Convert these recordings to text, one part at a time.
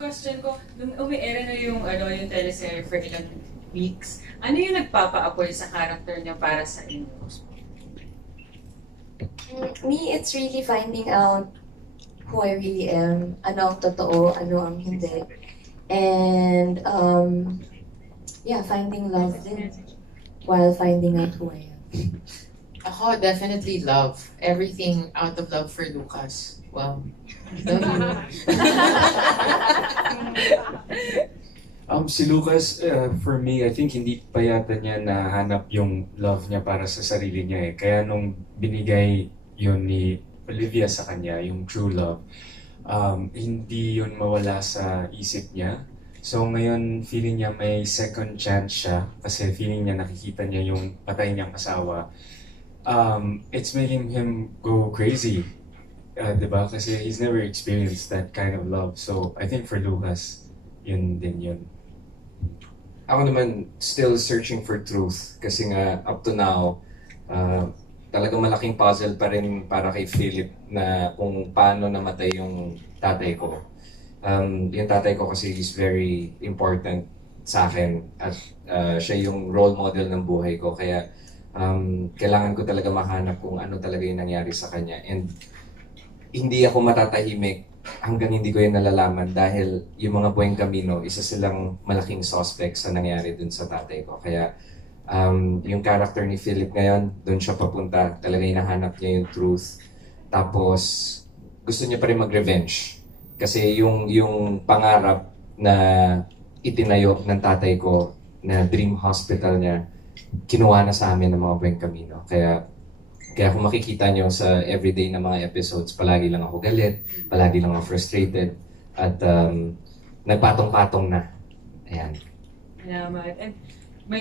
Question ko, nung umi-air na yung, yung teleserye for ilang weeks, ano yung nagpapa-apoy sa character niya para sa inyo? Me, it's really finding out who I really am, ano ang totoo, ano ang hindi. And, yeah, finding love din while finding out who I am. Ako, definitely love. Everything out of love for Lucas. Wow. Love you. Si Lucas, for me, I think hindi pa yata niya nahanap yung love niya para sa sarili niya eh. Kaya nung binigay yun ni Olivia sa kanya, yung true love, hindi yun mawala sa isip niya. So ngayon, feeling niya may second chance siya kasi feeling niya nakikita niya yung patay niyang asawa. It's making him go crazy. Diba? Kasi he's never experienced that kind of love. So I think for Lucas, yun din yun. Ako naman, still searching for truth. Kasi nga, up to now, talagang malaking puzzle pa rin para kay Philip na kung paano namatay yung tatay ko. Yung tatay ko kasi is very important sa akin at siya yung role model ng buhay ko. Kaya kailangan ko talaga mahanap kung ano talaga yung nangyari sa kanya. And hindi ako matatahimik hanggang hindi ko yun nalalaman dahil yung mga Bueng Camino, isa silang malaking suspect sa nangyari dun sa tatay ko. Kaya yung character ni Philip ngayon, dun siya papunta. Talaga hinahanap niya yung truth. Tapos gusto niya pa rin mag-revenge. Kasi yung pangarap na itinayo ng tatay ko na dream hospital niya, kinuha na sa amin ng mga Bueng Camino. Kaya kung makikita nyo sa everyday na mga episodes, palagi lang ako galit, palagi lang ako frustrated, at nagpatong-patong na. Ayan. Salamat. And my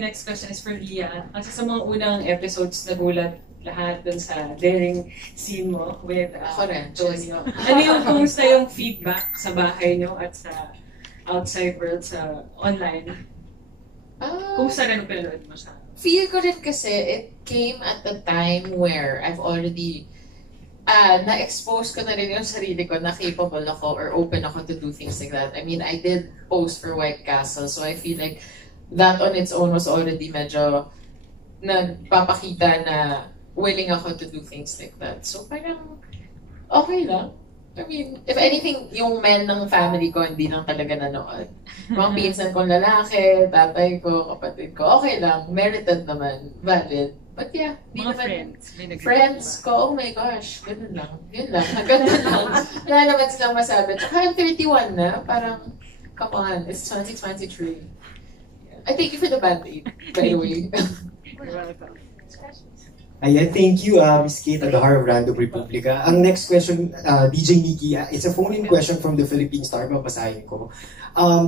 next question is for Ria. Kasi sa mga unang episodes, nagulat lahat dun sa daring scene mo with Tonio. Ano yung kumusta yung feedback sa bahay nyo at sa outside world, sa online? Kumusta rin ang pinanood mo sa Feel ko rin kasi it came at the time where I've already na-expose ko na rin yung sarili ko na capable ako or open ako to do things like that. I mean, I did post for White Castle, so I feel like that on its own was already medyo nagpapakita na willing ako to do things like that. So parang okay lang. I mean, if anything, yung men ng family ko hindi lang talaga nanood. Mga pinsan kong lalaki, tatay ko, kapatid ko, okay lang. Merited naman. Valid. But yeah, di mga naman. friends? Friends ko, oh my gosh, ganun lang. Yun lang. Hanggang lang. Wala naman silang masabi. Tsaka I'm 31 na. Parang, come on, it's 2023. I thank you for the band-aid, by the way. Ayan, thank you, Ms. Kate Agahar of Random Republica. Ang next question, DJ Nikki, it's a phone-in question from the Philippine Star, babasahin ko.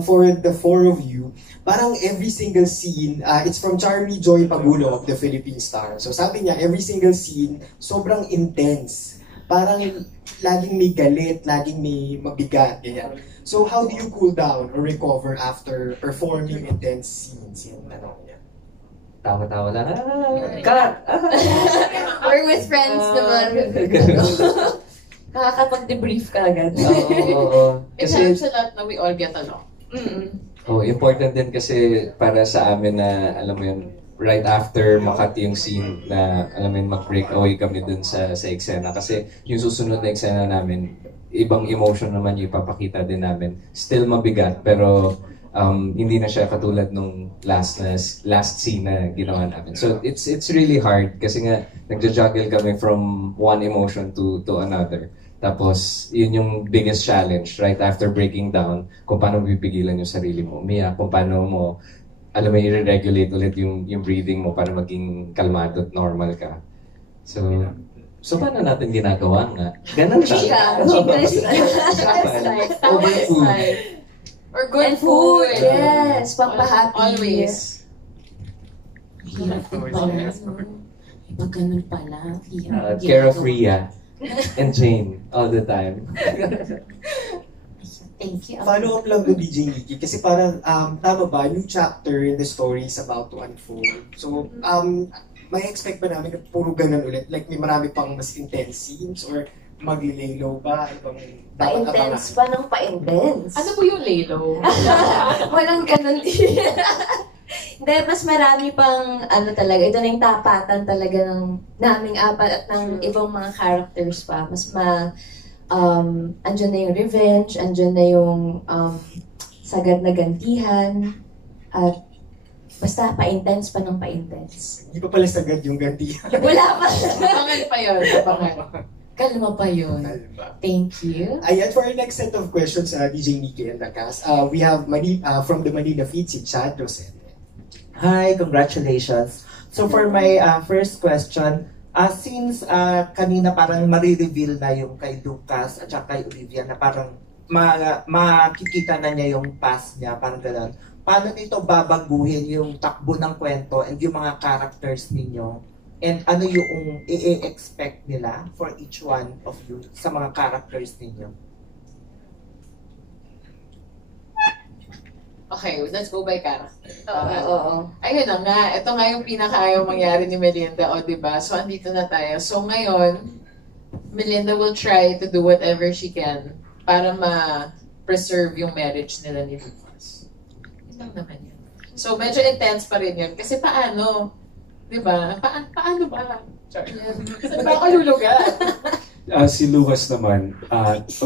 For the four of you, parang every single scene, it's from Charmy Joy Pagulo of the Philippine Star. So sabi niya, every single scene, sobrang intense. Parang laging may galit, laging may mabigat, ganyan. So how do you cool down or recover after performing intense scenes? Yung tanong niya. tawa-tawa lang. Cut! We're with friends naman. Nakakapag-debrief ka agad. Oo. It helps a lot na we all get along. Important din kasi para sa amin na, alam mo yun, right after Makati yung scene na, alam mo yun, mag-break away kami dun sa eksena. Kasi yung susunod na eksena namin, ibang emotion naman yung ipapakita din namin. Still mabigat, pero hindi na siya katulad nung last scene na ginawa namin. So it's really hard kasi nga nagja-juggle kami from one emotion to another. Tapos yun yung biggest challenge right after breaking down, kung paano pipigilan yung sarili mo, umiyak, kung paano mo alam mo i-regulate ulit yung breathing mo para maging kalmado at normal ka. So paano natin ginagawa nga? Ganun siya. Life. Or good And food, food. yes. Pampahappy. Always. Pag ganun pala. Care of Rhea and Jane all the time. Thank you. Follow up lang to DJ Nikki kasi parang tama ba, new chapter in the story is about to unfold. So, may expect ba namin na puro ganun ulit? Like may marami pang mas intense scenes or Mag-lay-low pa? Ibang Pa-intense pa ng pa-intense. Ano po yung lay-low? Walang ganun din. Hindi, mas marami pang, ano talaga, ito na yung tapatan talaga ng naming apat at ng ibang mga characters pa. Mas andyan na yung revenge, andyan na yung sagad na gantihan, at basta pa-intense pa ng pa-intense. Hindi pa pala sagad yung gantihan. Wala pa. Abangan pa yun. Abangan. Kalma pa yun. Thank you. Ayan, for our next set of questions, DJ Nikki and the cast, we have from the Manila feed, si Chad Rosende. Hi, congratulations. So for my first question, since kanina parang marireveal na yung kay Lucas at saka kay Olivia na parang makikita na niya yung past niya, parang gano'n. Paano nito babaguhin yung takbo ng kwento and yung mga characters ninyo? And ano yung i-expect nila for each one of you sa mga characters ninyo? Okay, let's go by character. Oo. Ayun na nga, ito nga yung pinakaayaw mangyari ni Melinda, o diba? So, andito na tayo. So, ngayon, Melinda will try to do whatever she can para ma-preserve yung marriage nila ni Lucas. Yun lang naman yun. So, medyo intense pa rin yun. Kasi paano? Diba? Paano ba? Saan ba ako lulugan? Si Lucas naman,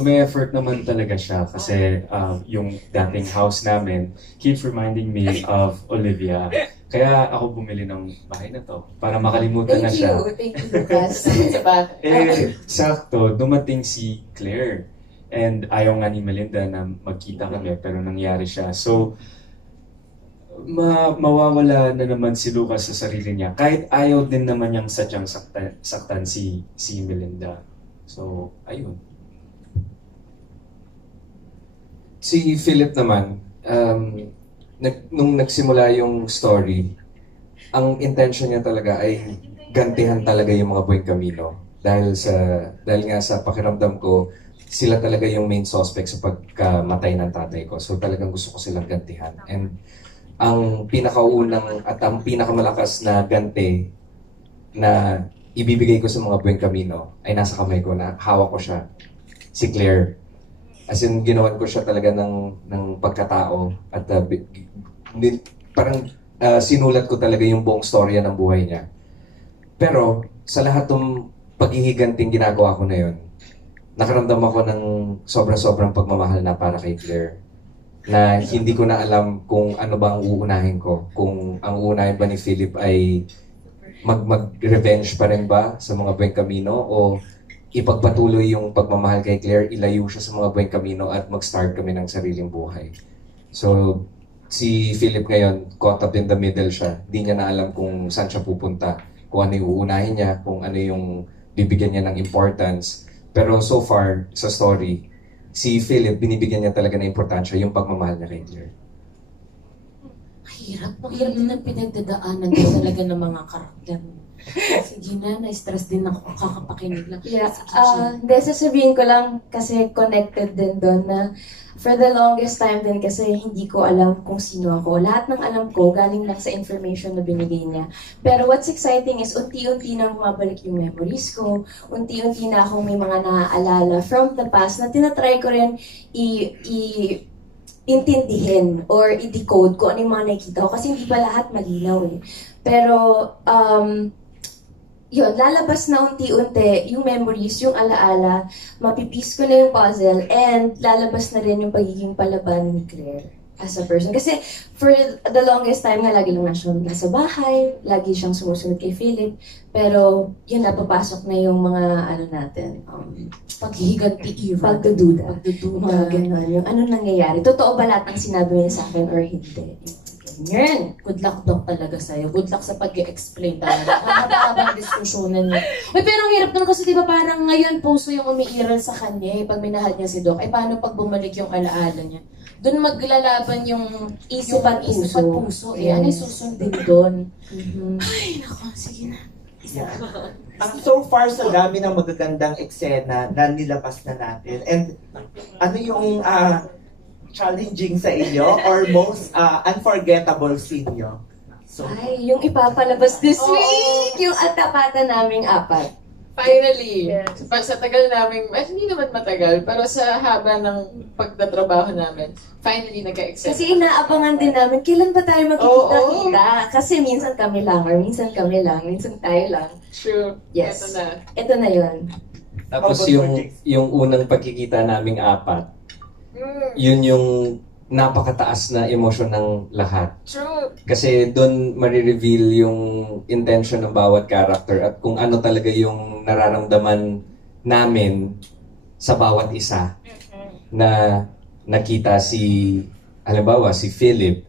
may effort naman talaga siya kasi yung dating house namin keeps reminding me of Olivia. Kaya ako bumili ng bahay na to para makalimutan na siya. Thank you, Lucas. Sakto, dumating si Claire. And ayaw nga ni Melinda na magkita kami pero nangyari siya. So, mawawala na naman si Lucas sa sarili niya. Kahit ayaw din naman niyang sadyang saktan si Melinda. So, ayun. Si Philip naman, nung nagsimula yung story, ang intention niya talaga ay gantihan talaga yung mga Buen Camino. Dahil nga sa pakiramdam ko, sila talaga yung main suspect sa pagkamatay ng tatay ko. So talagang gusto ko silang gantihan. And ang pinakaunang at ang pinakamalakas na ganti na ibibigay ko sa mga Buen Camino ay nasa kamay ko na hawak ko siya. Si Claire. As in, ginawan ko siya talaga ng pagkatao at parang sinulat ko talaga yung buong storya ng buhay niya. Pero sa lahat ng paghihiganting ginagawa ko na yun, nakaramdam ako ng sobra-sobrang pagmamahal na para kay Claire. Na hindi ko na alam kung ano ba ang uunahin ko. Kung ang uunahin ba ni Philip ay mag-revenge pa rin ba sa mga Buen Camino o ipagpatuloy yung pagmamahal kay Claire, ilayo siya sa mga Buen Camino at mag-start kami ng sariling buhay. So, si Philip ngayon, caught up in the middle siya. Hindi niya na alam kung saan siya pupunta, kung ano yung uunahin niya, kung ano yung bibigyan niya ng importance. Pero so far, sa story, si Philip, binibigyan niya talaga ng importansya yung pagmamahal niya kay Claire. Mahirap din ang pinagdadaanan ko talaga ng mga karakter mo. Sige na, na-stress din ako kakapakinig lang. Yeah, hindi, sasabihin ko lang kasi connected din doon na for the longest time din kasi hindi ko alam kung sino ako. Lahat ng alam ko galing lang sa information na binigay niya. Pero what's exciting is unti-unti na bumabalik yung memories ko. Unti-unti na akong may mga naaalala from the past na tinatry ko rin intindihin or i-decode kung ano yung mga nakikita ko kasi hindi pa lahat malinaw eh. Pero, yun, lalabas na unti-unti yung memories, yung alaala, mapipis ko na yung puzzle, and lalabas na rin yung pagiging palaban ni Claire as a person. Kasi for the longest time nga, lagi lang na siya nasa bahay, lagi siyang sumusunod kay Philip, pero yun, napapasok na yung mga, ano natin, paghihiganti era. Pagdududa. Mga ganon. Yung ano nangyayari. Totoo ba lahat ng sinabi niya sa akin or hindi? Ganyan. Good luck, Doc, talaga sa'yo. Good luck sa pag-i-explain talaga. Mahaba-habang diskusyonan niya. Uy, pero ang hirap naman kasi diba parang ngayon puso yung umiiral sa kanya eh, pag minahal niya si Doc. Ay, paano pag bumalik yung alaala niya? Doon maglalaban yung Isip at puso. Eh, ano yung susundin doon? Ay, nako, sige na. So far, sa dami ng magagandang eksena na nilabas na natin. And ano yung challenging sa inyo or most unforgettable scene nyo? So, yung ipapalabas this week! Yung atapatan naming apat. Finally, Yes. sa tagal namin, hindi naman matagal, pero sa haba ng pagtatrabaho namin, finally nagka-accept. Kasi inaabangan din namin, kailan ba tayo magkikita-kita? Kasi minsan kami lang, or minsan kami lang, minsan tayo lang. True. Yes. Ito na. Ito na yun. Tapos yung unang pagkikita naming apat, yun yung napakataas na emosyon ng lahat. True. Kasi doon marireveal yung intention ng bawat character at kung ano talaga yung nararamdaman namin sa bawat isa. Na nakita si, halimbawa, si Philip,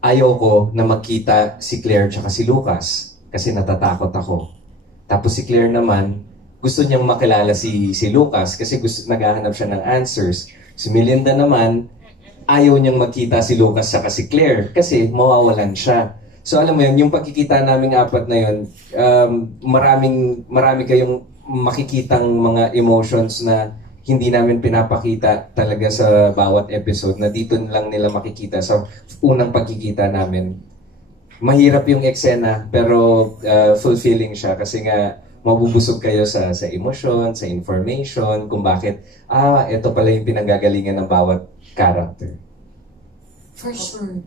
ayoko na makita si Claire tsaka si Lucas kasi natatakot ako. Tapos si Claire naman, gusto niyang makilala si Lucas kasi naghahanap siya ng answers. Si Melinda naman, ayaw niyang magkita si Lucas saka si Claire kasi mawawalan siya. So alam mo yun, yung pagkikita naming apat na yun, marami kayong makikitang mga emotions na hindi namin pinapakita talaga sa bawat episode na dito lang nila makikita sa unang pagkikita namin. Mahirap yung eksena pero fulfilling siya kasi nga mabubusog kayo sa emosyon, sa information, kung bakit, ito pala yung pinanggagalingan ng bawat character. For sure.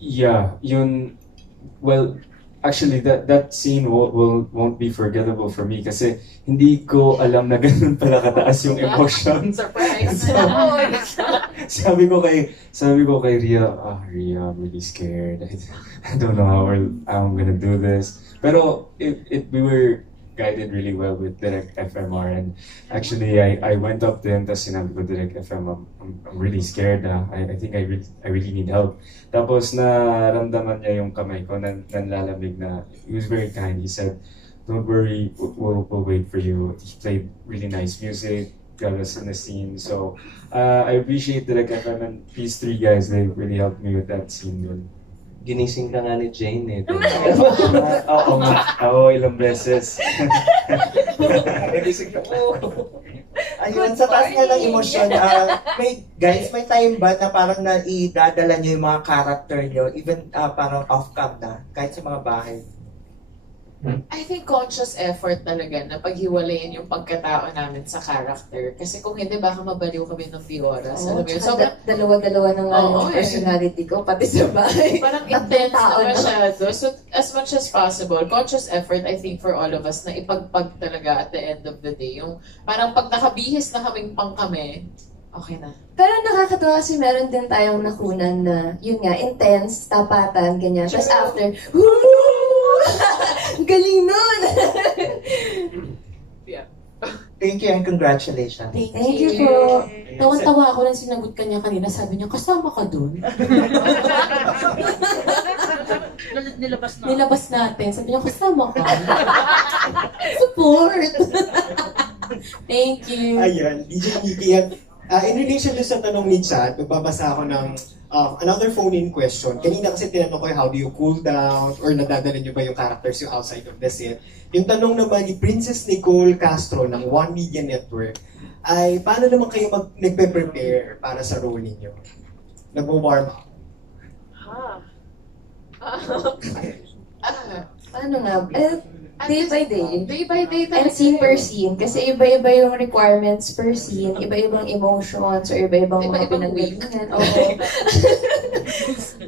Yeah, yun, well, actually, that scene won't be forgettable for me kasi hindi ko alam na ganun pala kataas yung emotion. Surprise! sabi ko kay Ria, Ria, I'm really scared. I don't know how I'm gonna do this. Pero we were guided really well with Direct FMR, and actually I went up to him tapos sinabi ko, Direct FM, I'm really scared. I think I really need help. Tapos naramdaman niya yung kamay ko nanlalamig na. He was very kind. He said, don't worry, we'll wait for you. He played really nice music, got us in the scene. So I appreciate Direct FM and these three guys. They really helped me with that scene. Ginising ka nga ni Jane eh. Oo, ilang beses. Ayun, sa taas nga ng emosyon, may time ba na parang naidadala nyo yung mga character nyo, even parang off-cam na, kahit sa mga bahay? I think conscious effort talaga na paghiwalayin yung pagkatao namin sa character. Kasi kung hindi, baka mabaliw kami ng di oras. Alam mo yun? So, dalawa-dalawa na nga yung personality ko, pati sa bahay. Parang intense na masyado. So, as much as possible, conscious effort, I think, for all of us, na ipagpag talaga at the end of the day. Yung parang pag nakabihis na kaming pang kami, okay na. Pero nakakatawa kasi meron din tayong nakunan na, yun nga, intense, tapatan, ganyan. Tapos after, woo! Galing nun! Thank you and congratulations. Thank you po. Tawan-tawa ako lang sinagot kanya kanina. Sabi niya, kasama ka dun? Nilabas natin. Sabi niya, kasama ka. Support! Thank you. Ayan, DJ Nikki. In relation to sa tanong ni Chad, magbabasa ako ng another phone-in question. Kanina kasi tinanong ko how do you cool down or nadadala niyo ba yung characters yung outside of the set. Yung tanong naman ni Princess Nicole Castro ng One Media Network ay paano naman kayo nagpe-prepare para sa role ninyo? Nagwo-warm up? Paano nga? Day by day. Day by day And scene per scene. Kasi iba-iba yung requirements per scene, iba-ibang emotions, or iba-ibang mga Iba-ibang pinagdaanan.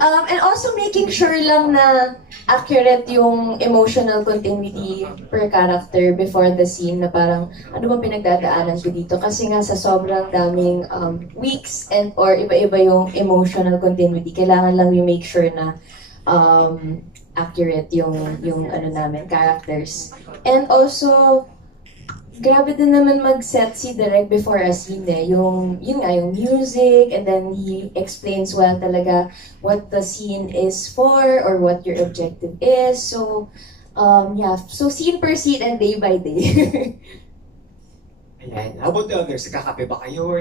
And also making sure lang na accurate yung emotional continuity per character before the scene na parang ano ba pinagdadaanan ko dito. Kasi nga sa sobrang daming weeks and or iba-iba yung emotional continuity, kailangan lang you make sure na accurate yung ano namin, characters. And also, grabe din naman mag-set si Direk before a scene eh. Yun nga, yung music, and then he explains well talaga what the scene is for or what your objective is. So, yeah. So, scene per scene and day by day. Ayan. How about the others? Kakape ba kayo?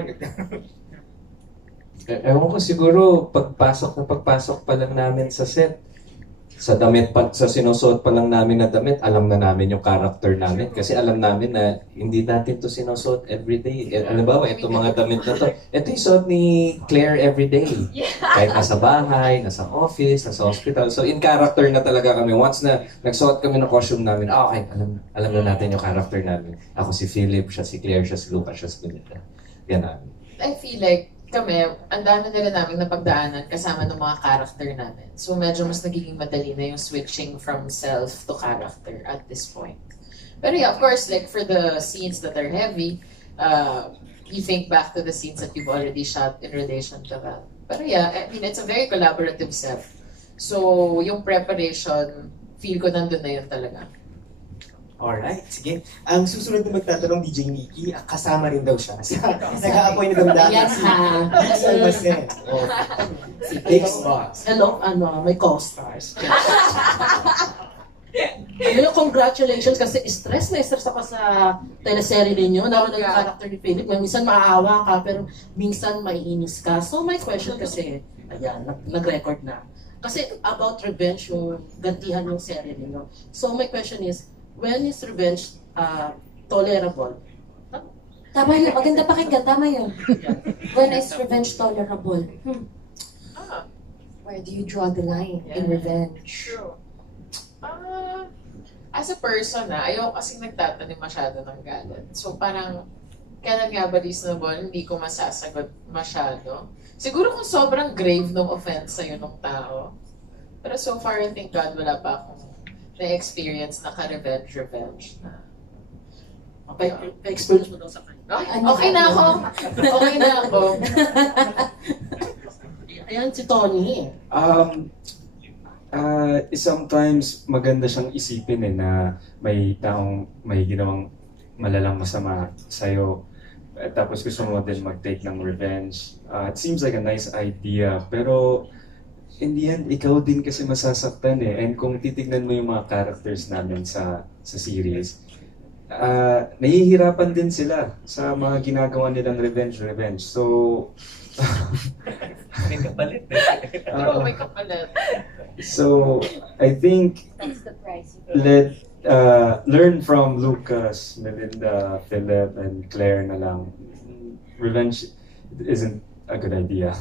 Ewan ko siguro, pagpasok pa lang namin sa set, sa damit pa, sa sinusuot pa lang namin na damit, alam na namin yung character namin kasi alam namin na hindi natin to sinusuot everyday. Ano ba, ito mga damit na to. Ito yung suot ni Claire everyday. Kahit nasa bahay, nasa office, nasa hospital. So in character na talaga kami. Once na nagsuot kami ng costume namin, okay, alam na natin yung character namin. Ako si Philip, siya si Claire, siya si Lucas, siya si Benita. Ganun. I feel like kami, ang dami nila namin napagdaanan kasama ng mga character namin. So medyo mas nagiging madali na yung switching from self to character at this point. But yeah, of course, like for the scenes that are heavy, you think back to the scenes that you've already shot in relation to that. But yeah, I mean, it's a very collaborative set. So yung preparation, feel ko nandun na yun talaga. Alright, sige. Ang susunod na magtatanong, DJ Nikki, kasama rin daw siya. Nag-a-appoint na daw dati. Yes, ha? Salvasen. Si Big Boss. Hello, my co-stars. Ayun, congratulations kasi stress ako sa teleserye ninyo. Naman ang character ni Philip. Minsan maaawa ka, pero minsan maiinis ka. So my question kasi, ayan, nag-record na. Kasi about revenge, yung gantihan yung serye ninyo. So my question is, when is revenge tolerable? Tama yun. Maganda pakinggan. Tama yun. When is revenge tolerable? Where do you draw the line in revenge? True. As a person, ayaw kasing nagtatanim masyado ng galit. So parang, kailan nga ba reasonable, hindi ko masasagot masyado. Siguro kung sobrang grave ng offense sa'yo ng tao. Pero so far, I think God, wala pa akong na-experience na ka-revenge na. Pa-experience mo daw sa kanya. Okay na ako. Okay na ako. Ayan si Tony. Sometimes maganda siyang isipin na may taong may ginawang malalang masama sa'yo. Tapos gusto mo din mag-take ng revenge. It seems like a nice idea, pero in the end, ikaw din kasi masasaktan eh. And kung titignan mo yung mga characters namin sa series, nahihirapan din sila sa mga ginagawa nilang revenge. So, May kapalit May kapalit. So, I think learn from Lucas, Melinda, Philip, and Claire na lang. Revenge isn't a good idea.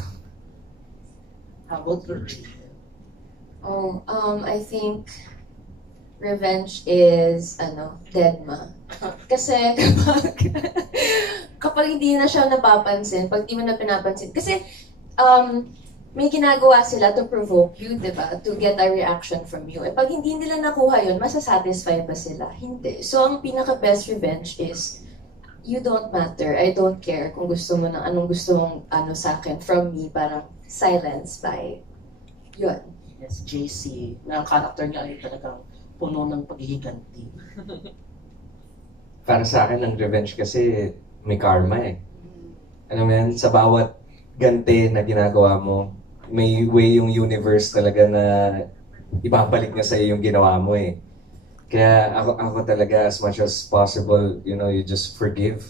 How about Virgie? I think revenge is, deadma. Kasi kapag hindi na siya napapansin, pag di mo na pinapansin, kasi may ginagawa sila to provoke you, di ba? To get a reaction from you. Pag hindi nila nakuha yun, masasatisfy ba sila? Hindi. So, ang pinaka-best revenge is, you don't matter. I don't care kung gusto mo ng anong gusto mong sa akin from me, parang silence by yun. Yes, JC, na ang character niya ay talagang puno ng paghihiganti. Para sa akin, ang revenge kasi may karma eh. Ano mo yan? Sa bawat ganti na ginagawa mo, may way yung universe talaga na ibabalik niya sa'yo yung ginawa mo eh. Kaya ako talaga, as much as possible, you just forgive.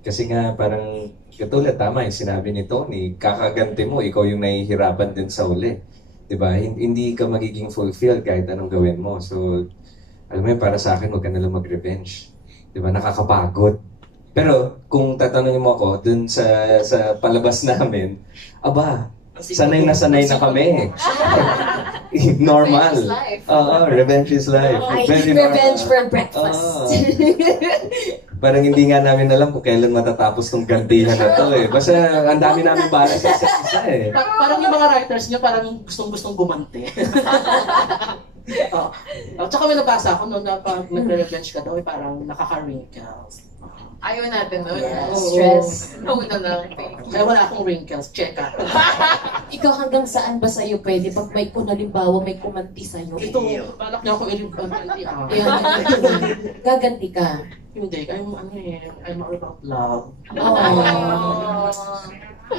Kasi nga, parang, katulad tama yung sinabi ni Tony, kakaganti mo, ikaw yung nahihirapan din sa uli. Diba? Hindi ka magiging fulfilled kahit anong gawin mo. So, alam mo yun, para sa akin, huwag ka nalang mag-revenge. Diba? Nakakapagod. Pero, kung tatanungin mo ako, dun sa palabas namin, aba, sanay na kami. Normal. Revenge is life. I eat revenge for breakfast. Parang hindi nga namin alam kung kailan matatapos tong gantihan na to eh. Basta ang dami namin para sa isa eh. Parang yung mga writers niyo parang gustong gumanti. Tsaka may nabasa ako noon na pag nagre-revenge ka daw, parang nakaka-wrinkles. Ayaw natin nun. Stress. No na lang. Kaya wala akong wrinkles. Check out. Ikaw hanggang saan ba sa'yo pwede pag may halimbawa may kumanti sa'yo? Ito, balak niya akong i-ganti. Gaganti ka. Hindi, I'm all about love. Oh.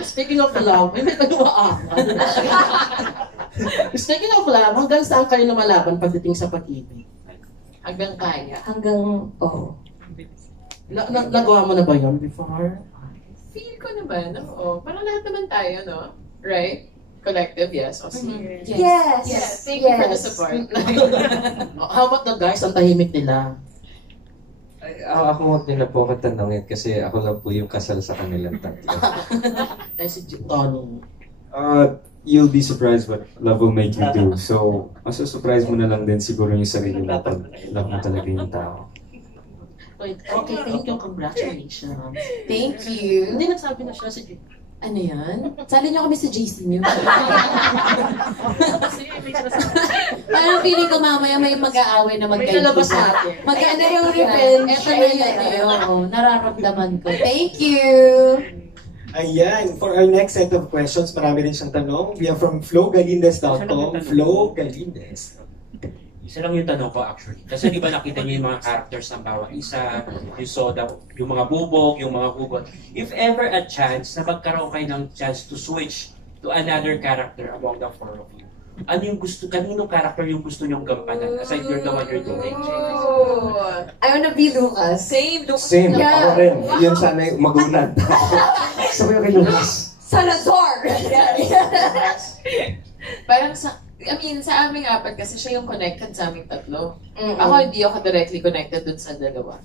Speaking of love, hindi tayo Speaking of love, hanggang saan kayo lumalaban pagdating sa pag-ibig? Hanggang kaya. Nagawa mo na ba yun before? Feel ko naman, oo. Parang lahat naman tayo, no? Right? Collective, yes. O si... Yes. Thank you for the support. How about the guys? Ang tahimik nila. Ako huwag nila po ako tanongin kasi ako lang po yung kasal sa kanilang tatlo. Eh si Tony. You'll be surprised what love will make you do. So, masu-surprise mo na lang din siguro yung sarili mo pag love mo talaga yung tao. Wait, okay, thank you. Congratulations. Thank you. Hindi nagsabi na siya si Jim. Ano yan? Sali niyo kami sa JC News. Parang feeling ko mamaya may mag-aaway na May mag-guide. lalabas natin. Mag-ano yung revenge. Ito na yun. Oo, nararamdaman ko. Thank you! Ayan, for our next set of questions, marami rin siyang tanong. We are from FloGalindes.com. Flo Galindez. Isa lang yung tanong ko actually. Kasi di ba nakita niyo yung mga characters ng bawat isa, you saw yung mga bubog, yung mga hugot. If ever a chance na magkaroon kayo ng chance to switch to another character among the four of you, ano yung gusto, kaninong character yung gusto niyong gampanan? Aside you're the one you're doing. I wanna be Lucas. Same, Lucas. Same, Yeah. ako rin. Yun sana yung magunan. Sabi ko kay Lucas. Salazar! Parang sa aming apat kasi siya yung connected sa aming tatlo. Mm-mm. Ako hindi ako directly connected dun sa dalawa.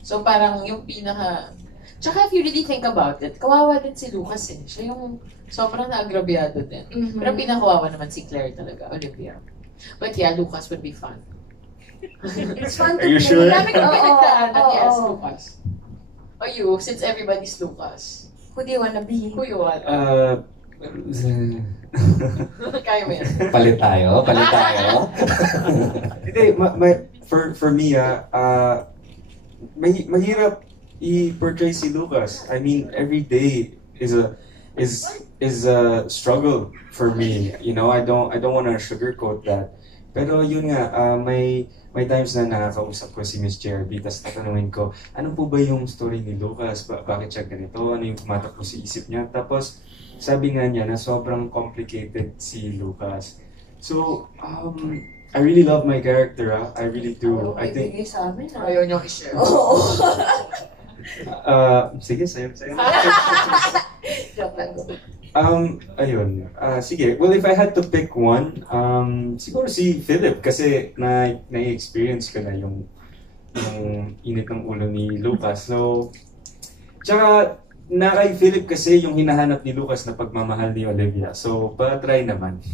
So parang yung pinaka... Tsaka if you really think about it, kawawa din si Lucas eh. Siya yung sobrang naagrabyado din. Mhm. Pero pinakawawa naman si Claire talaga, Olivia. But yeah, Lucas would be fun. It's fun to Are you play. sure? Dami kong pinagdaanan, yes, oo. Lucas. O you, since everybody's Lucas, Who do you wanna be? who you want? Kaya mo yan. Palit tayo. Hindi, for me, mahirap i-portray si Lucas. I mean, every day is a struggle for me. You know, I don't want to sugarcoat that. Pero yun nga, may times na nakakausap ko si Miss JRB, tapos tatanungin ko, ano po ba yung story ni Lucas? Bakit siya ganito? Ano yung tumatakbo sa isip niya? Tapos, sabi nga niya na sobrang complicated si Lucas. So, I really love my character. I really do. I think, Ibigay sa amin. Ayaw niyong i-share. Oo. sige, sayo. Joke lang. Ayun. Sige. Well, if I had to pick one, siguro si Philip kasi na-experience ko na yung init ng ulo ni Lucas. So, tsaka na kay Philip kasi yung hinahanap ni Lucas na pagmamahal ni Olivia. So, pa-try naman.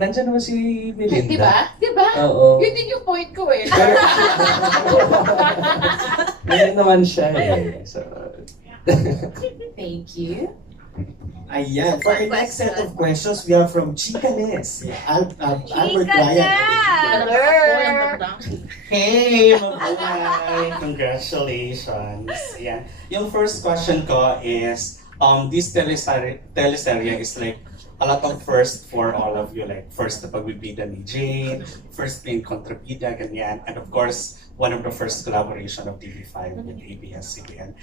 Nandyan naman si Melinda. Diba? Oo. Yun din yung point ko eh. Ganyan naman siya eh. So, Thank you. Ayan, for our next set of questions, we are from Chicanes. Albert Ryan. Hey, mabuhay! Congratulations! Ayan. Yung first question ko is, this teleserye is like a lot of first for all of you. Like, first na pagbibida ni Jane, first main kontrabida, ganyan. And of course, one of the first collaboration of TV5 with ABS-CBN.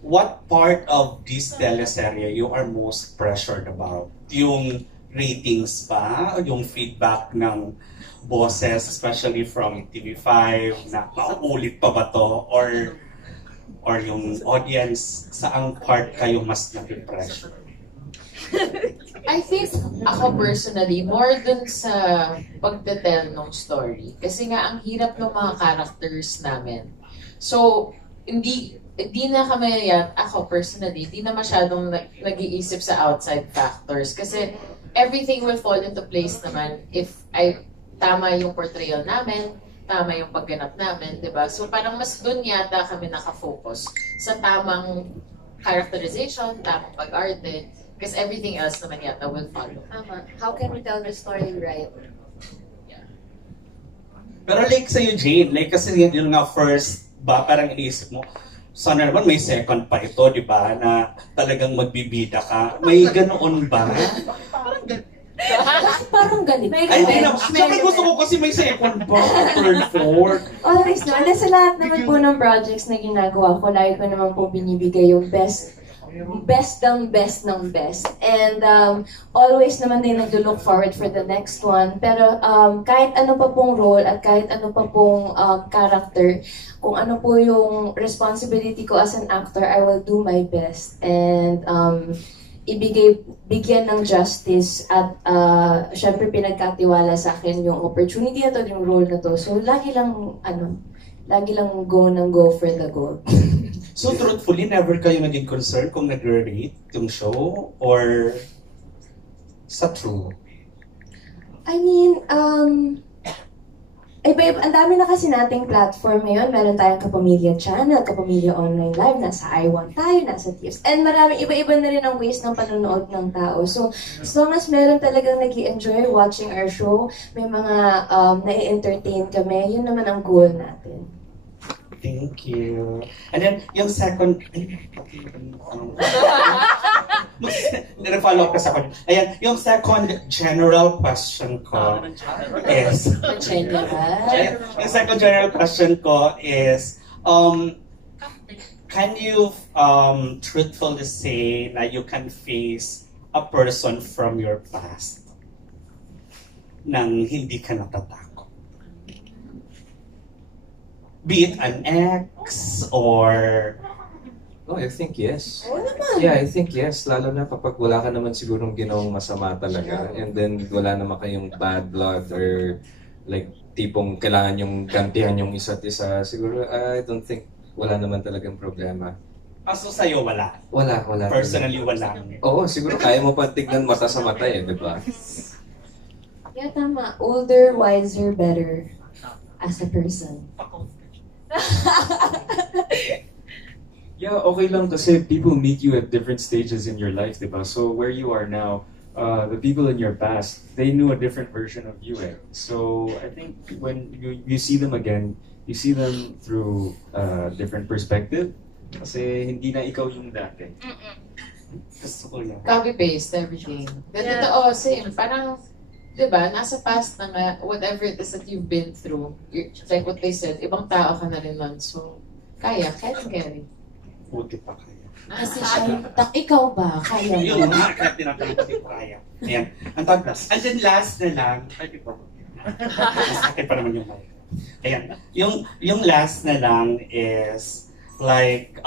What part of this teleserye you are most pressured about? Yung ratings ba? Yung feedback ng bosses, especially from TV5, na mauulit pa ba to? Or yung audience, saang part kayo mas nag-pressure? I think ako personally, more dun sa pagtetel ng story. Kasi nga, ang hirap ng mga characters namin. So, hindi na kami ako personally, hindi na masyadong nag-iisip sa outside factors. Kasi everything will fall into place naman if tama yung portrayal namin, tama yung pagganap namin, di ba? So parang mas dun yata kami nakafocus sa tamang characterization, tamang pag-arte, because everything else naman yata will follow. Tama. How can we tell the story right? Pero like sa'yo, Jane, like kasi yun nga first ba, parang iniisip mo, sana naman may second pa ito, di ba, na talagang magbibida ka. May ganoon ba? Parang ganito. Ay, hindi na. Siyempre gusto ko kasi may second pa, third, fourth. Always naman. Sa lahat naman po ng projects na ginagawa ko, lagi ko naman po binibigay yung best ng best. And always naman din nag-look forward for the next one. Pero kahit ano pa pong role at kahit ano pa pong character, kung ano po yung responsibility ko as an actor, I will do my best. And bigyan ng justice at syempre pinagkatiwala sa akin yung opportunity na to, yung role na to. So lagi lang go for the goal. So truthfully, never kayo naging concerned kung nag-rate yung show or sa true? I mean, ang dami na kasi nating platform ngayon. Meron tayong Kapamilya Channel, Kapamilya Online Live, nasa I1 tayo, nasa TFs. And maraming iba-iba na rin ang ways ng panonood ng tao. So, as long as meron talagang nag-i-enjoy watching our show, may mga nai-entertain kami, yun naman ang goal natin. Thank you. And then, yung second... Follow up ka sa akin. Ayan, yung second general question ko is... Yung second general question ko is, can you truthfully say na you can face a person from your past nang hindi ka natatakot? Be it an ex or... Oh, I think yes. Oo naman. Yeah, I think yes. Lalo na kapag wala ka naman sigurong ginawang masama talaga. And then wala naman kayong bad blood or like tipong kailangan yung gantihan yung isa't isa. Siguro, I don't think wala naman talagang problema. So sa'yo wala? Wala. Personally wala? Oo, siguro kaya mo pa tignan mata sa mata eh, di ba? Yeah, tama. Older, wiser, better as a person. Yeah, okay lang kasi people meet you at different stages in your life, diba? So where you are now, the people in your past, they knew a different version of you, eh? So I think when you see them again, you see them through a different perspective. Kasi hindi na ikaw yung dati. Copy-paste everything. Totoo, same. Parang, diba, nasa past na nga, whatever it is that you've been through, like what they said, ibang tao ka na rin nun. So, kaya carry. Buti pa kaya. Kasi siya, ikaw ba? Kaya Yung mo? mga kaya tinatanong ko kaya. Ayan. Ang tagdas. And then last na lang, ay po. Sakit pa naman yung mic. Ayan. Yung last na lang is, like,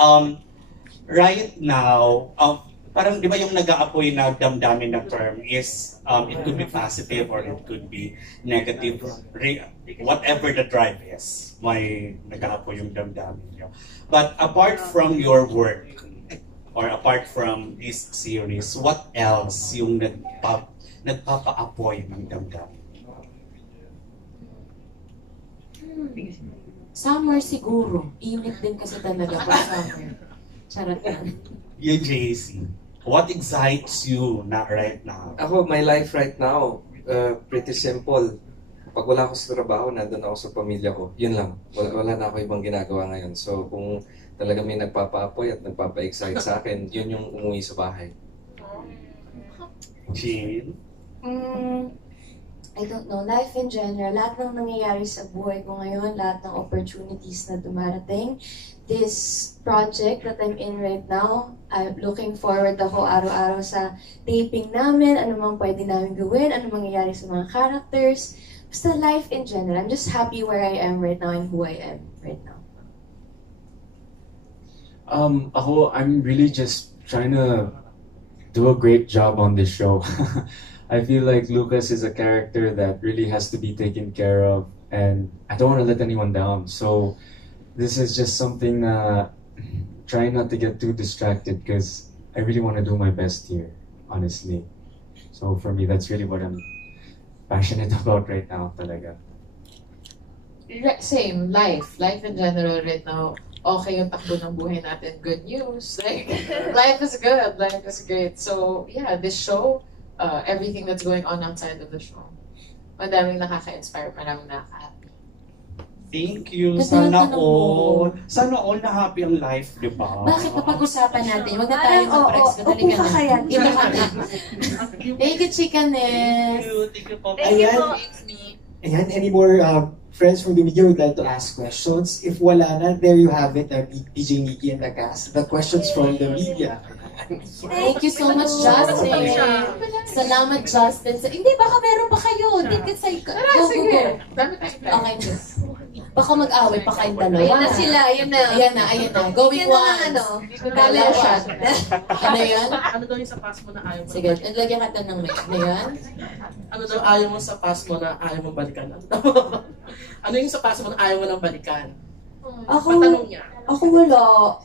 right now, parang di ba yung nag-aapoy na damdamin na term is, it could be positive or it could be negative. Whatever the drive is, may nag-aapoy yung damdamin nyo. But apart from your work, or apart from this series, what else yung nagpapa-apoy ng damdamin? Summer siguro. Init din kasi talaga pag summer. Charot yan. Yung JC, what excites you right now? Ako, my life right now, pretty simple. Pag wala ako sa trabaho, nandun ako sa pamilya ko. Yun lang. Wala na ako ibang ginagawa ngayon. So kung talaga may nagpapa-apoy at nagpapa-excite sa akin, yun yung umuwi sa bahay. Jean? I don't know, life in general, lahat ng nangyayari sa buhay ko ngayon, lahat ng opportunities na dumarating, this project that I'm in right now, I'm looking forward ako araw-araw sa taping namin, ano mang pwede namin gawin, ano mangyayari sa mga characters, basta life in general. I'm just happy where I am right now and who I am right now. Ako, I'm really just trying to do a great job on this show. I feel like Lucas is a character that really has to be taken care of, and I don't want to let anyone down. So this is just something trying not to get too distracted because I really want to do my best here, honestly. So for me, that's really what I'm passionate about right now, talaga. Same, life in general right now. Okay yung takbo ng buhay natin. Good news. Like, life is good. Life is great. So yeah, this show, everything that's going on outside of the show. Madaming nakaka-inspire, maraming nakaka-happy. Thank you. Sana all na happy ang life, di ba? Bakit papag-usapan natin? Huwag na tayo mag-prex. Kadali ka na. Iba ka na. Thank you, Chikanes. Thank you po. Ayan, any more friends from the media would like to ask questions? If wala na, there you have it, DJ Nikki and the cast. The questions from the media. Thank you so much, Justin. Salamat, Justin. Hindi, baka meron pa kayo. Go. Sige. Dami tayo. Okay, Baka mag-away pa kayong dalawa. Ayun na sila, ayun na. Ayan na. Going Bigyan na once. ng ano, Dalawa. dollar shot. Ano yan? Ano daw yung sa past mo na ayaw mo? Sige, lagyan ka ng mic. Ano yan? Ano daw ayaw mo sa past mo na ayaw mo balikan? Ano yung sa past mo na ayaw mo nang balikan? Patanong niya. Ako wala.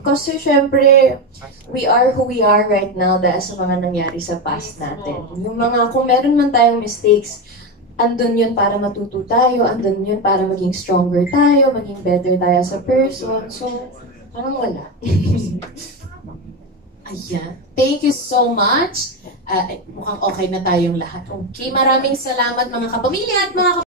Kasi syempre, we are who we are right now dahil sa mga nangyari sa past natin. Yung mga, kung meron man tayong mistakes, andun yun para matuto tayo, andun yun para maging stronger tayo, maging better tayo as a person. So, parang wala. Ayan. Thank you so much. Mukhang okay na tayong lahat. Okay, maraming salamat mga kapamilya at mga